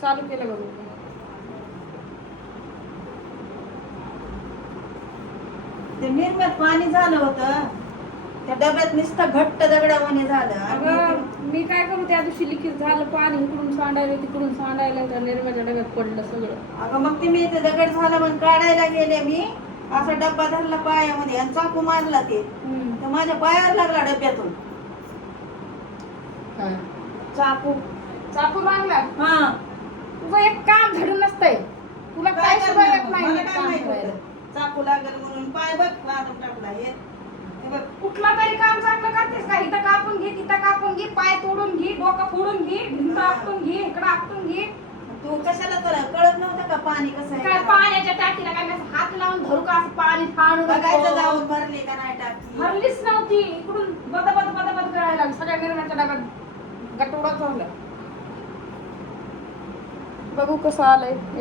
चालू केलं बघू. ते निर्म्यात पाणी झालं होतं, त्या डब्यात नुसतं घट्ट दगडावाने झालं. अगं मी काय करू, त्या दिवशी लिखित झालं पाणी, इकडून सांडायला तिकडून सांडायला, त्या निर्म्याच्या डब्यात पडलं सगळं. अगं मग ते मी ते दगड झालं म्हणून काढायला गेले, मी असा डब्बा धरला पायामध्ये आणि चाकू मारला ते तर माझ्या पायावर लागला डब्यातून चाकू. चाकू लागला. हा तुझं एक काम धडून नसतंय, तुला काय सुद्धा येत नाही मला एक काय काम माहित करायला. होतं चाकू लागेल म्हणून पाय बघ लादून टाकला. हे बघ कुठला तरी काम चांगलं करतेस का? इथं कापून घे, तिथं कापून घे, पाय तोडून घे, डोकं फोडून घे, भिंत आपटून घे, इकडं आपटून घे. तू कशाला तुला कळत नव्हतं का पाणी कसं काय आहे? पाण्याच्या टाकीला काय मी असं हात लावून धरू का, असं पाणी फाडून बघायचं जाऊन भरली का नाही टाकी. भरलीच नव्हती. इकडून बद करायला लागलं, सगळ्या निर्म्याच्या डब्यात गटोडा झालं. बघू कसं आलंय.